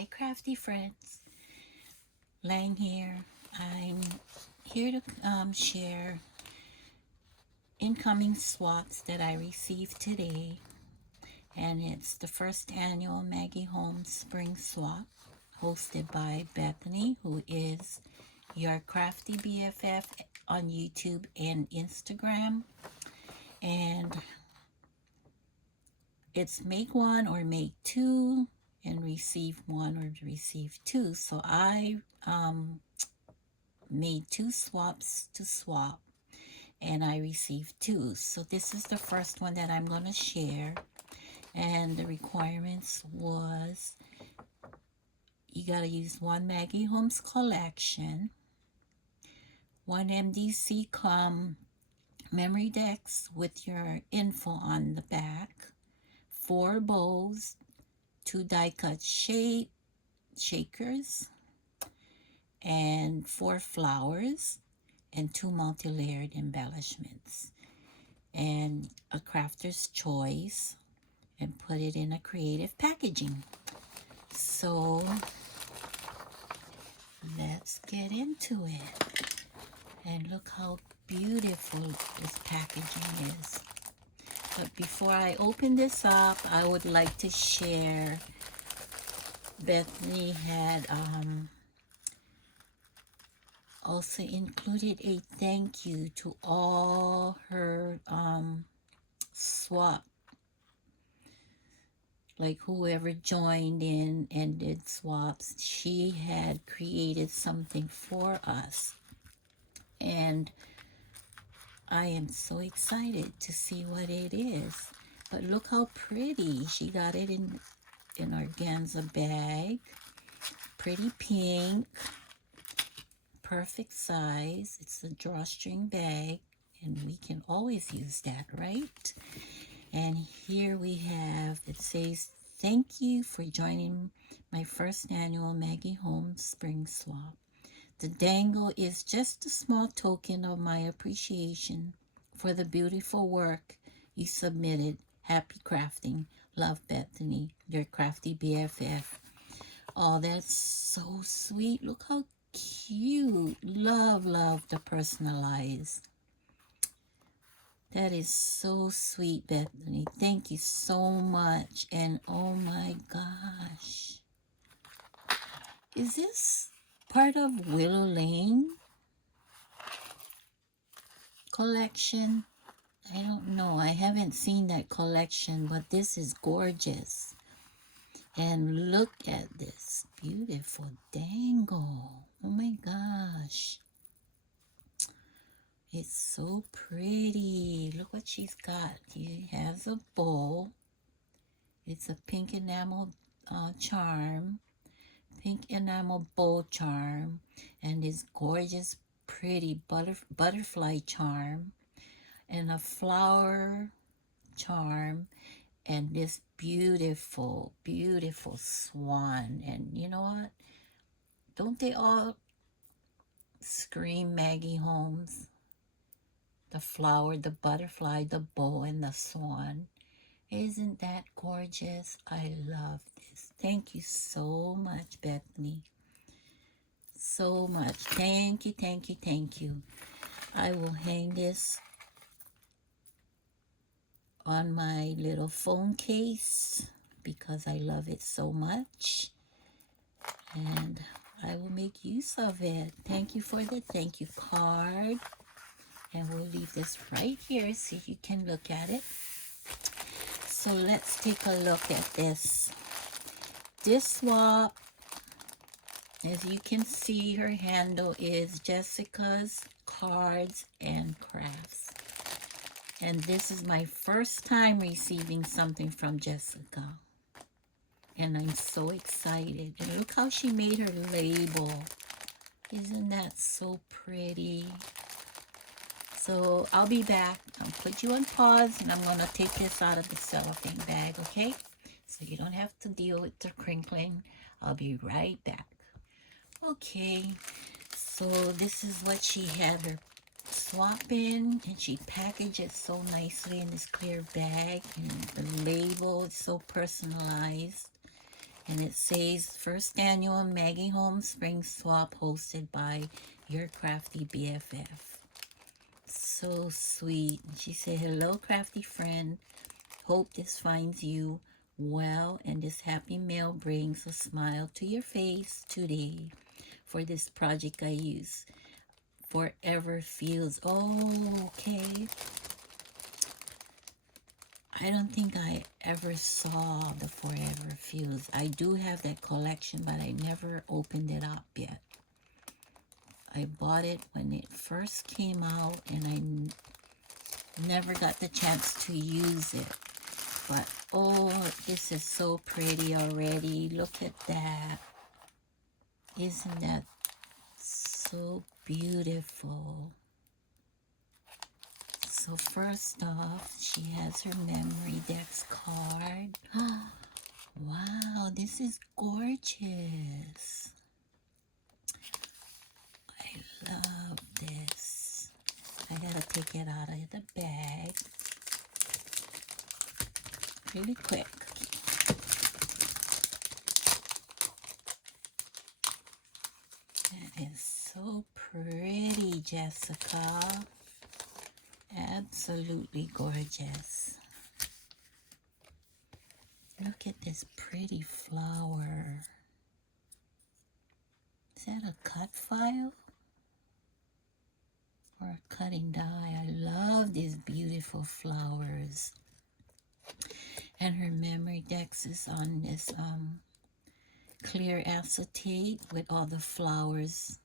Hi crafty friends, Lang here. I'm here to share incoming swaps that I received today, and it's the first annual Maggie Holmes Spring Swap hosted by Bethany, who is your crafty BFF on YouTube and Instagram. And it's make one or make two and receive one or receive two. So I made two swaps to swap and I received two. So this is the first one that I'm going to share, and the requirements was you got to use one Maggie Holmes collection, one MDC memory decks with your info on the back, 4 bows, 2 die cut shakers, and 4 flowers, and 2 multi-layered embellishments, and a crafter's choice, and put it in a creative packaging. So let's get into it. And look how beautiful this packaging is. But before I open this up, I would like to share Bethany had also included a thank you to all her swap, like whoever joined in and did swaps. She had created something for us, and I am so excited to see what it is. But look how pretty. She got it in an organza bag, pretty pink, perfect size. It's a drawstring bag, and we can always use that, right? And here we have, it says, thank you for joining my first annual Maggie Holmes Spring Swap. The dangle is just a small token of my appreciation for the beautiful work you submitted. Happy crafting. Love, Bethany, your crafty BFF. Oh, that's so sweet. Look how cute. Love the personalized. That is so sweet, Bethany. Thank you so much. And oh my gosh. Is this part of Willow Lane collection? I don't know. I haven't seen that collection, but this is gorgeous. And look at this beautiful dangle. Oh my gosh. It's so pretty. Look what she's got. She has a bowl. It's a pink enamel charm. Pink enamel bowl charm. And this gorgeous, pretty butterfly charm. And a flower charm. And this beautiful, beautiful swan. And you know what? Don't they all scream Maggie Holmes? The flower, the butterfly, the bow, and the swan. Isn't that gorgeous? I love this. Thank you so much, Bethany. So much. Thank you, thank you, thank you. I will hang this on my little phone case because I love it so much. And I will make use of it. Thank you for the thank you card. And we'll leave this right here so you can look at it. So let's take a look at this. This swap, as you can see, her handle is Jessica's Cards and Crafts. And this is my first time receiving something from Jessica. And I'm so excited. And look how she made her label. Isn't that so pretty? So I'll be back. I'll put you on pause, and I'm going to take this out of the cellophane bag, okay? So you don't have to deal with the crinkling. I'll be right back. Okay, so this is what she had her swap in, and she packaged it so nicely in this clear bag, and the label is so personalized. And it says, first annual Maggie Home Spring Swap hosted by your crafty BFF. So sweet. She said, hello, crafty friend. Hope this finds you well and this happy mail brings a smile to your face today. For this project I use Forever Feels. Oh, okay. I don't think I ever saw the Forever Feels. I do have that collection, but I never opened it up yet. I bought it when it first came out, and I never got the chance to use it. But, oh, this is so pretty already. Look at that. Isn't that so beautiful? So first off, she has her memory decks card. Wow, this is gorgeous. I love this. I gotta take it out of the bag really quick. That is so pretty, Jessica. Absolutely gorgeous. Look at this pretty flower. Is that a cut file? Or a cutting die? I love these beautiful flowers. And her memory decks is on this clear acetate with all the flowers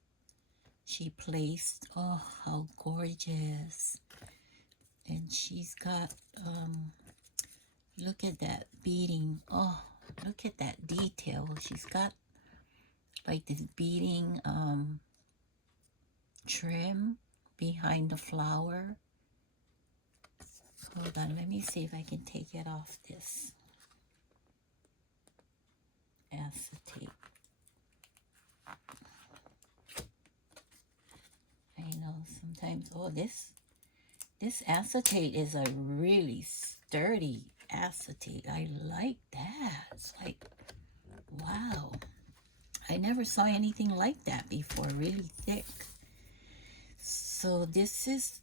she placed. Oh, how gorgeous. And she's got, look at that beading. Oh, look at that detail. She's got like this beading trim behind the flower. Hold on, let me see if I can take it off this acetate. I know sometimes, oh, this acetate is a really sturdy acetate. I like that. It's like, wow. I never saw anything like that before, really thick. So this is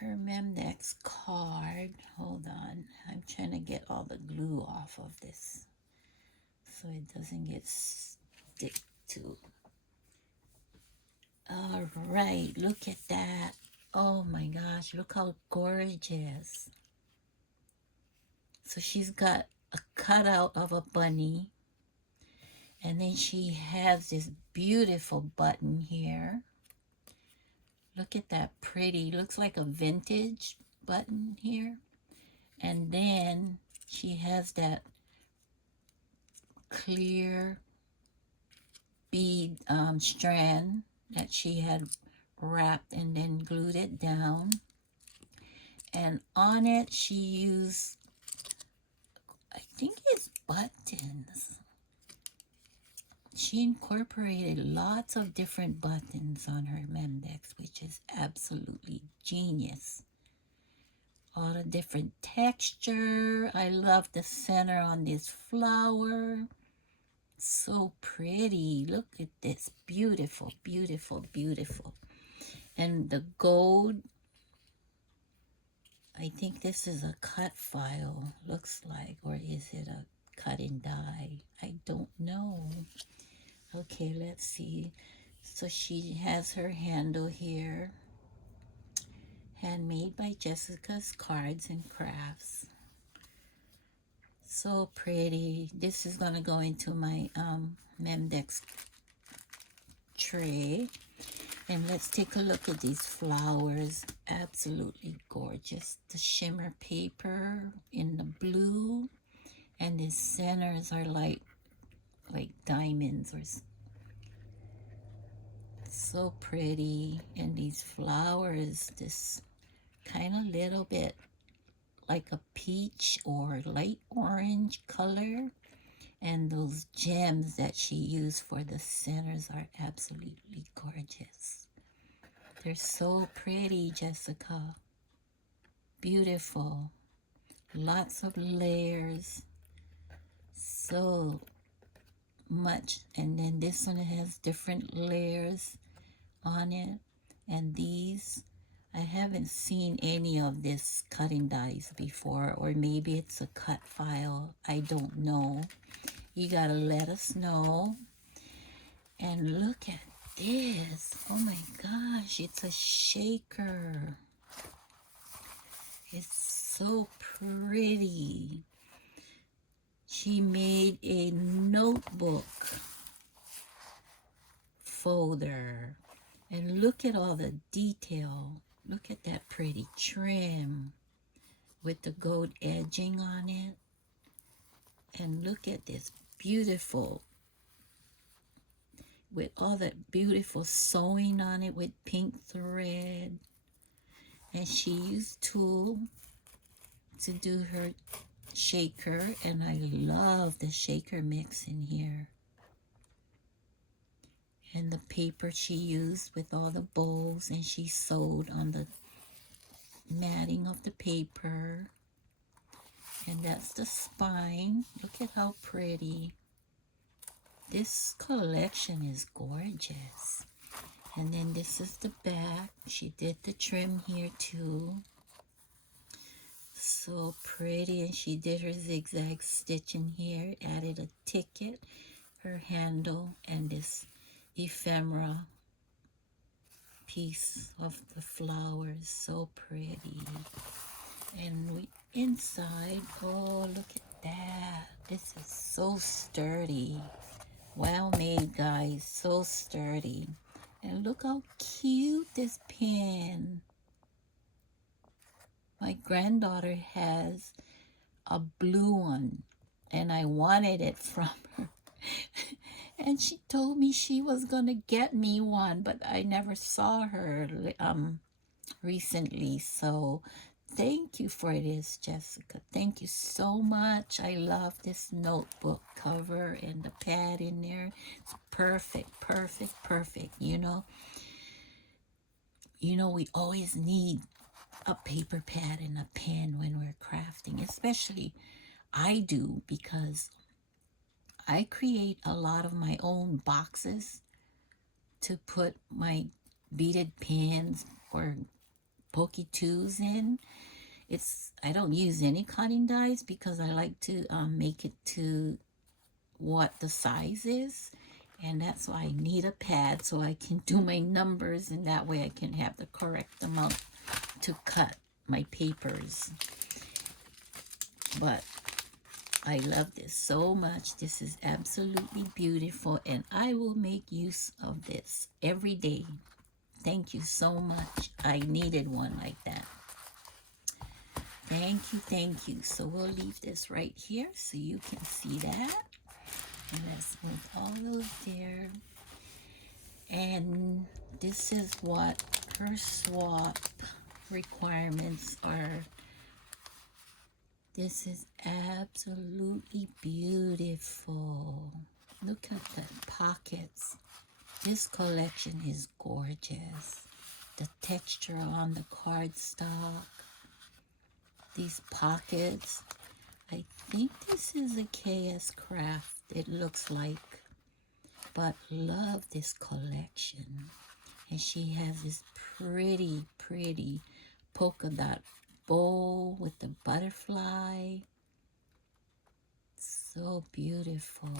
her Memdex card. Hold on. I'm trying to get all the glue off of this so it doesn't get stick to. All right, look at that. Oh my gosh, look how gorgeous. So she's got a cutout of a bunny. And then she has this beautiful button here. Look at that pretty, looks like a vintage button here. And then she has that clear bead strand that she had wrapped and then glued it down. And on it she used, I think it's buttons. She incorporated lots of different buttons on her Memdex, which is absolutely genius. All the different texture. I love the center on this flower. So pretty. Look at this. Beautiful, beautiful, beautiful. And the gold, I think this is a cut file, looks like, or is it a cut and die? I don't know. Okay, let's see. So she has her handle here. Handmade by Jessica's Cards and Crafts. So pretty. This is going to go into my Memdex tray. And let's take a look at these flowers. Absolutely gorgeous. The shimmer paper in the blue. And the centers are like diamonds or so pretty. And these flowers, this kind of little bit like a peach or light orange color. And those gems that she used for the centers are absolutely gorgeous. They're so pretty, Jessica. Beautiful. Lots of layers. So much. And then this one has different layers on it. And these, I haven't seen any of this cutting dies before, or maybe it's a cut file. I don't know. You gotta let us know. And look at this. Oh my gosh, it's a shaker. It's so pretty. She made a notebook folder. And look at all the detail. Look at that pretty trim with the gold edging on it. And look at this beautiful, with all that beautiful sewing on it with pink thread. And she used tulle to do her shaker, and I love the shaker mix in here. And the paper she used with all the bowls, and she sewed on the matting of the paper. And that's the spine. Look at how pretty. This collection is gorgeous. And then this is the back. She did the trim here too. So pretty. And she did her zigzag stitching here. Added a ticket, her handle, and this ephemera piece of the flowers. So pretty. And we inside, oh, look at that. This is so sturdy. Well made, guys. So sturdy. And look how cute this pin. My granddaughter has a blue one, and I wanted it from her. And she told me she was gonna get me one, but I never saw her recently. So thank you for this, Jessica. Thank you so much. I love this notebook cover and the pad in there. It's perfect, perfect, perfect. You know, we always need a paper pad and a pen when we're crafting, especially I do, because I create a lot of my own boxes to put my beaded pins or pokey twos in. I don't use any cutting dies because I like to make it to what the size is, and that's why I need a pad so I can do my numbers, and that way I can have the correct amount to cut my papers. But I love this so much. This is absolutely beautiful, and I will make use of this every day. Thank you so much. I needed one like that. Thank you, thank you. So we'll leave this right here so you can see that. And let's move all those there. And this is what her swap requirements are. This is absolutely beautiful. Look at the pockets. This collection is gorgeous. The texture on the cardstock. These pockets. I think this is a KS Craft, it looks like. But love this collection. And she has this pretty, pretty polka dot bow with the butterfly. So beautiful.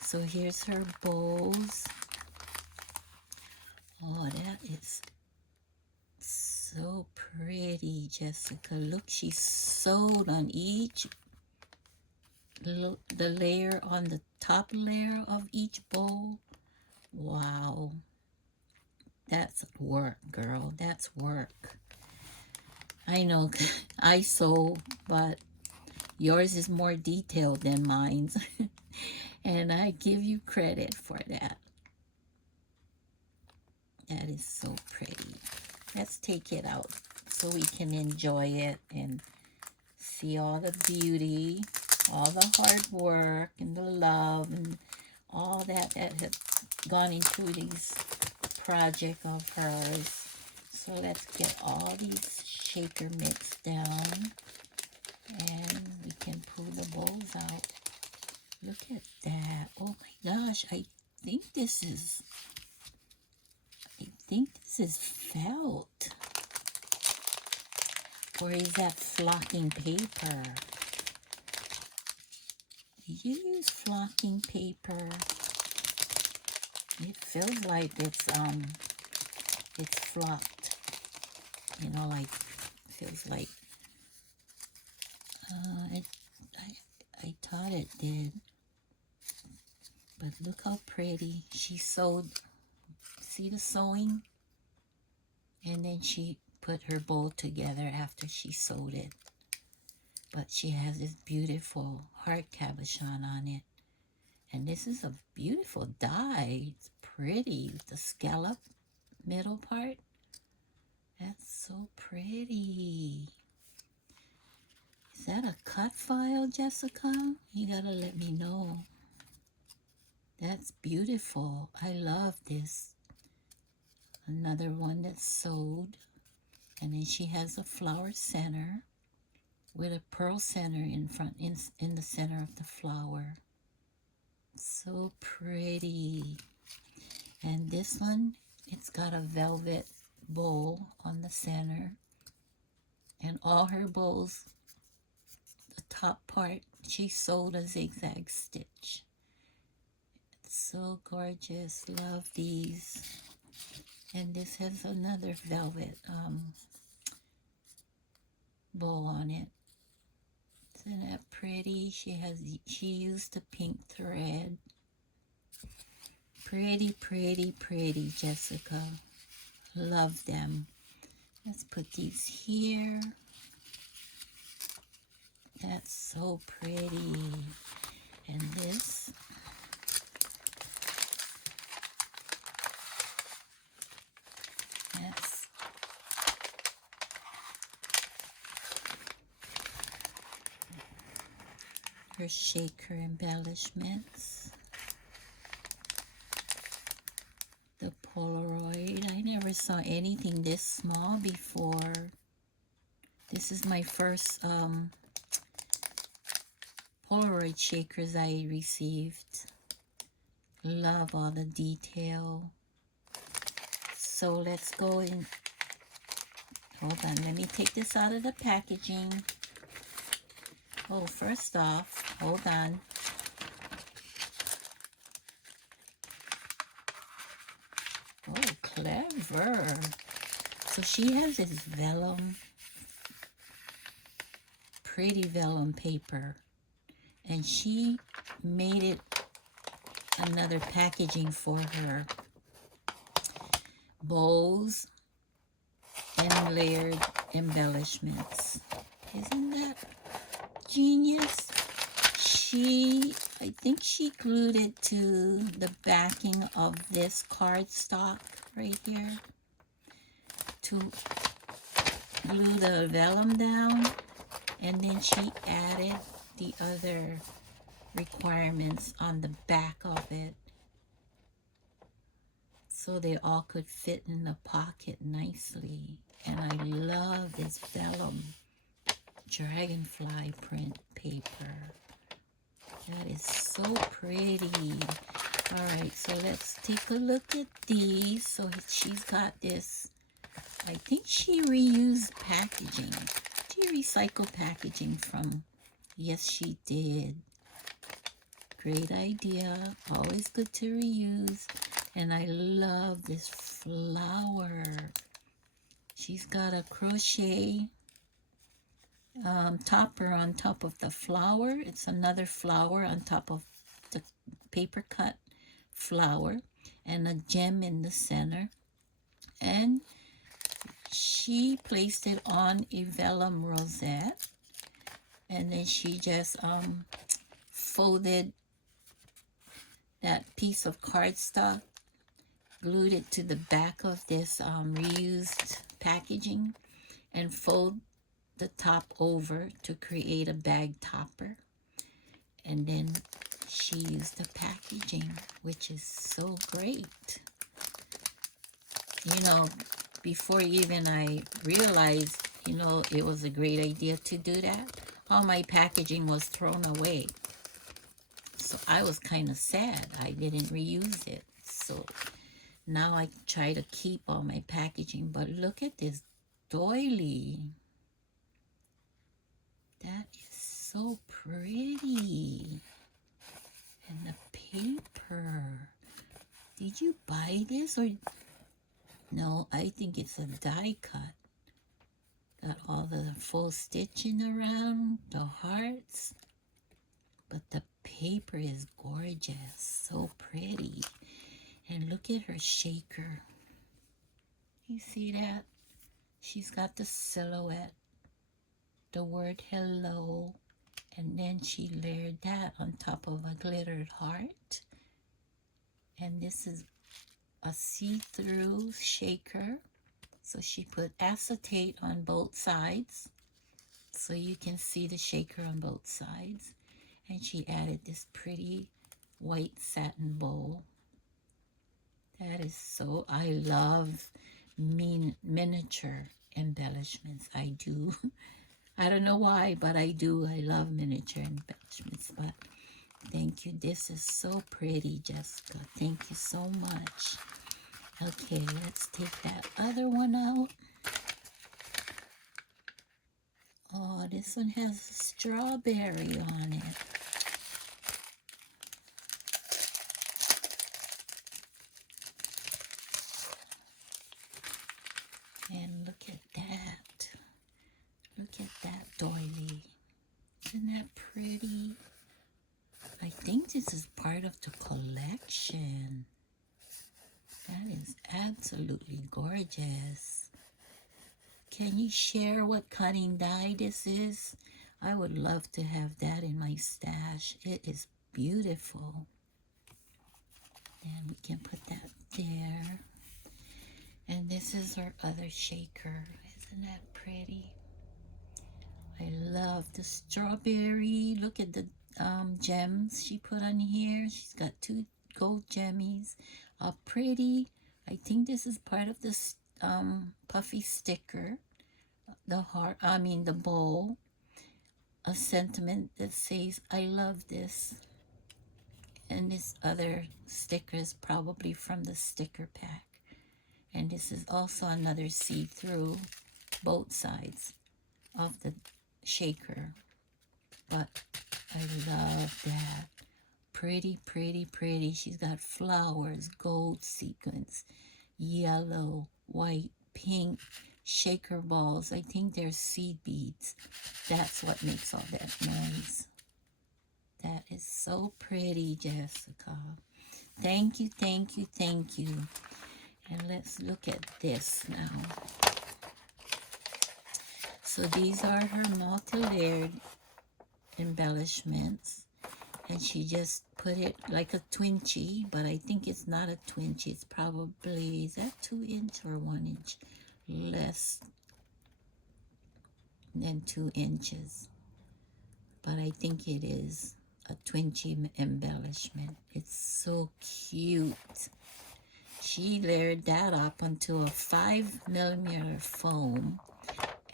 So here's her bows. Oh, that is so pretty, Jessica. Look, she sewed on each, the layer on the top layer of each bow. Wow. That's work, girl. That's work. I know I sew, but yours is more detailed than mine's. And I give you credit for that. That is so pretty. Let's take it out so we can enjoy it and see all the beauty, all the hard work and the love and all that has gone into these project of hers. So let's get all these shaker mix down, and we can pull the bowls out. Look at that. Oh my gosh, I think this is felt. Or is that flocking paper? Did you use flocking paper? It feels like it's flocked. You know, like feels like I thought it did. But look how pretty. She sewed. See the sewing? And then she put her bowl together after she sewed it. But she has this beautiful heart cabochon on it. And this is a beautiful dye. It's pretty. The scallop middle part. That's so pretty. Is that a cut file, Jessica? You gotta let me know. That's beautiful. I love this. Another one that's sewed. And then she has a flower center with a pearl center in front, in the center of the flower. So pretty. And this one, it's got a velvet bowl on the center. And all her bowls, the top part, she sewed a zigzag stitch. It's so gorgeous. Love these. And this has another velvet bowl on it. Isn't that pretty? She used the pink thread. Pretty, pretty, pretty, Jessica. Love them. Let's put these here. That's so pretty. And this. That's her shaker embellishments. The Polaroid. I never saw anything this small before. This is my first Polaroid shakers I received. Love all the detail. So let's go in. Hold on, let me take this out of the packaging. Oh, first off, hold on. Oh, clever. So she has this vellum, pretty vellum paper. And she made it another packaging for her bowls and layered embellishments. Isn't that genius? I think she glued it to the backing of this cardstock right here to glue the vellum down, and then she added the other requirements on the back of it so they all could fit in the pocket nicely. And I love this vellum dragonfly print paper. That is so pretty. All right, so let's take a look at these. So she's got this, I think she reused packaging. She recycled packaging from, yes she did. Great idea, always good to reuse. And I love this flower. She's got a crochet topper on top of the flower. It's another flower on top of the paper cut flower and a gem in the center. And she placed it on a vellum rosette. And then she just folded that piece of cardstock, glued it to the back of this reused packaging, and fold the top over to create a bag topper. And then she used the packaging, which is so great. You know, before even I realized, you know, it was a great idea to do that, all my packaging was thrown away. So I was kind of sad I didn't reuse it. So now I try to keep all my packaging. But look at this doily. That is so pretty. And the paper. Did you buy this or no? I think it's a die cut. Got all the full stitching around the hearts. But the paper is gorgeous. So pretty. And look at her shaker. You see that? She's got the silhouette, the word hello, and then she layered that on top of a glittered heart. And this is a see-through shaker. So she put acetate on both sides so you can see the shaker on both sides. And she added this pretty white satin bowl. That is so, I love miniature embellishments. I do. I don't know why, but I do. I love miniature embellishments. But thank you. This is so pretty, Jessica. Thank you so much. Okay, let's take that other one out. Oh, this one has a strawberry on it. And look at that. Look at that doily. Isn't that pretty? I think this is part of the collection. That is absolutely gorgeous. Can you share what cutting die this is? I would love to have that in my stash. It is beautiful. And we can put that there. And this is our other shaker. Isn't that pretty? I love the strawberry. Look at the gems she put on here. She's got 2 gold gemmies. Pretty. I think this is part of this puffy sticker. The heart, the bowl. A sentiment that says, I love this. And this other sticker is probably from the sticker pack. And this is also another see-through, both sides of the shaker. But I love that. Pretty, pretty, pretty. She's got flowers, gold sequins, yellow, white, pink, shaker balls. I think they're seed beads. That's what makes all that noise. That is so pretty, Jessica. Thank you, thank you, thank you. And let's look at this now. So these are her multi-layered embellishments. And she just put it like a twinchy, but I think it's not a twinchy. It's probably, is that 2 inch or 1 inch? Less than 2 inches. But I think it is a twinchy embellishment. It's so cute. She layered that up onto a 5mm foam.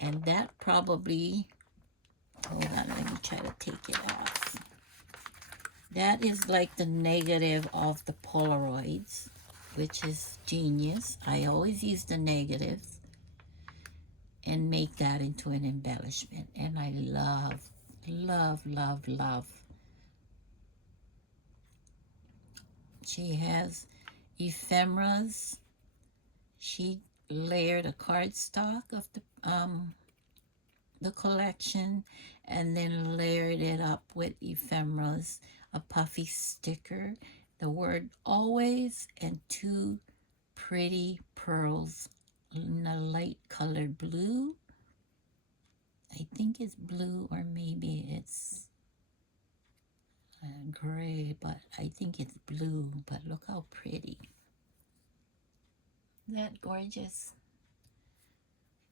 And that probably, hold on, let me try to take it off. That is like the negative of the Polaroids, which is genius. I always use the negatives and make that into an embellishment. And I love, love, love, love. She has ephemeras. She layered a cardstock of the collection and then layered it up with ephemeras, a puffy sticker, the word always, and 2 pretty pearls in a light colored blue. I think it's blue or maybe it's gray, but I think it's blue. But look how pretty. Isn't that gorgeous?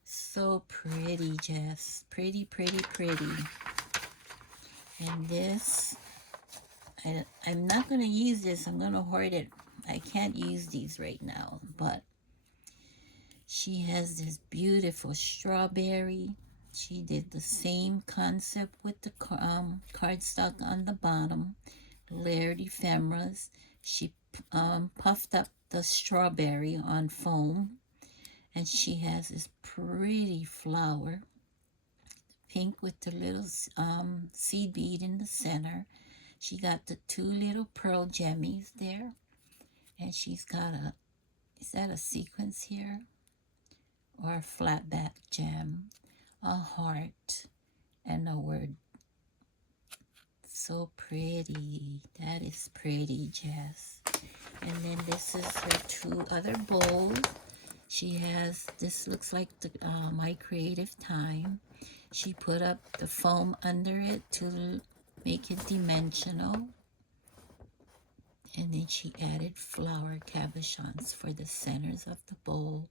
So pretty, Jess. Pretty, pretty, pretty. And this, I'm not going to use this. I'm going to hoard it. I can't use these right now. But she has this beautiful strawberry. She did the same concept with the cardstock on the bottom. layered ephemeras. She puffed up the strawberry on foam, and she has this pretty flower, pink with the little seed bead in the center. She got the two little pearl gemmies there, and she's got a, is that a sequence here? Or a flat back gem, a heart, and a word. So pretty. That is pretty, Jess. And then this is her two other bowls. She has, this looks like the My Creative Time. She put up the foam under it to make it dimensional. And then she added flower cabochons for the centers of the bowl.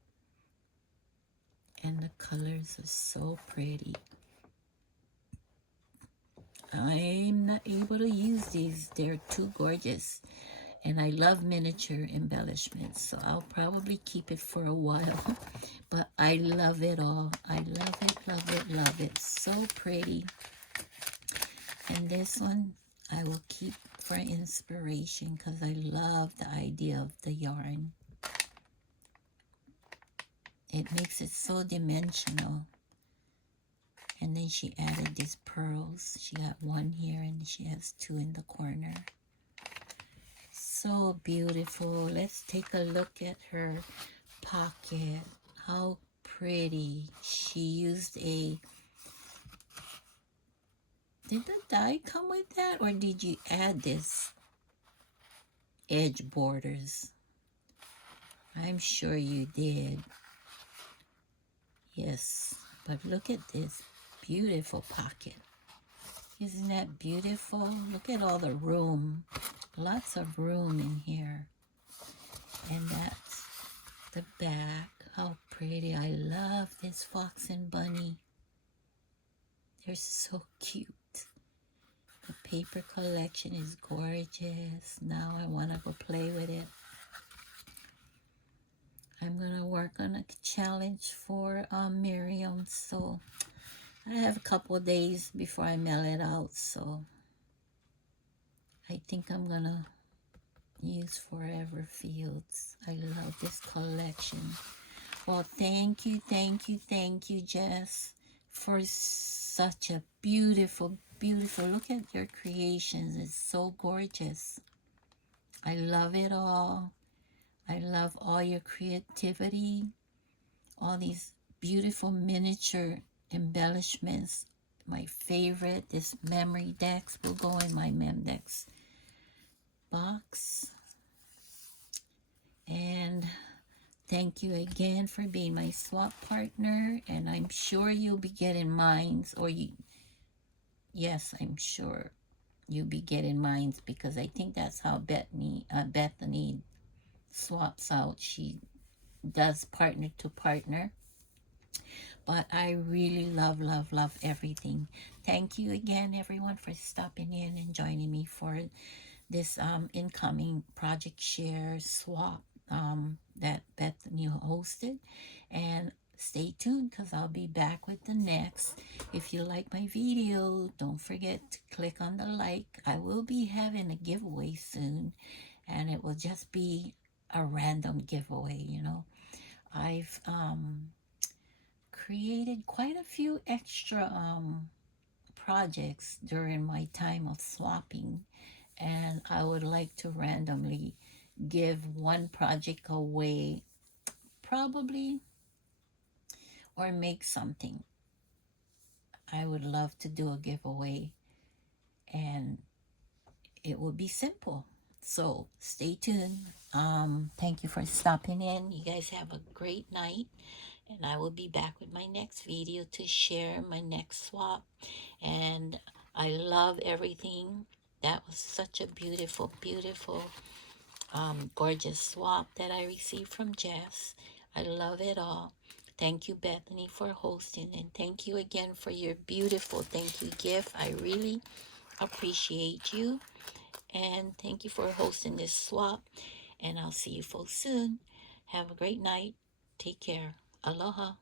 And the colors are so pretty. I'm not able to use these. They're too gorgeous. And I love miniature embellishments, so I'll probably keep it for a while. But I love it all. I love it, love it, love it. So pretty. And this one I will keep for inspiration because I love the idea of the yarn. It makes it so dimensional. And then she added these pearls. She got one here and she has two in the corner. So beautiful. Let's take a look at her pocket. How pretty. She used a... Did the die come with that, or did you add this edge borders? I'm sure you did. Yes, but look at this beautiful pocket. Isn't that beautiful? Look at all the room. Lots of room in here. And that's the back. How pretty. I love this fox and bunny. They're so cute. The paper collection is gorgeous. Now I want to go play with it. I'm going to work on a challenge for Miriam. So I have a couple of days before I mail it out. So I think I'm going to use Forever Fields. I love this collection. Well, thank you, Jess, for such a beautiful, beautiful. Look at your creations. It's so gorgeous. I love it all. I love all your creativity, all these beautiful miniature embellishments. My favorite, this memory decks will go in my Memdex box. And thank you again for being my swap partner. And I'm sure you'll be getting mines, or you, yes, I'm sure you'll be getting mines, because I think that's how Bethany swaps out. She does partner to partner. But I really love, love, love everything. Thank you again, everyone, for stopping in and joining me for this incoming project share swap that Bethany hosted. And stay tuned, because I'll be back with the next. If you like my video, don't forget to click on the like. I will be having a giveaway soon, and it will just be a random giveaway, you know. I've created quite a few extra projects during my time of swapping, and I would like to randomly give one project away, probably, or make something. I would love to do a giveaway, and it will be simple. So stay tuned. Thank you for stopping in. You guys have a great night, and I will be back with my next video to share my next swap. And I love everything. That was such a beautiful, beautiful, gorgeous swap that I received from Jess. I love it all. Thank you, Bethany, for hosting, and thank you again for your beautiful thank you gift. I really appreciate you, and thank you for hosting this swap, and I'll see you folks soon. Have a great night. Take care. Aloha.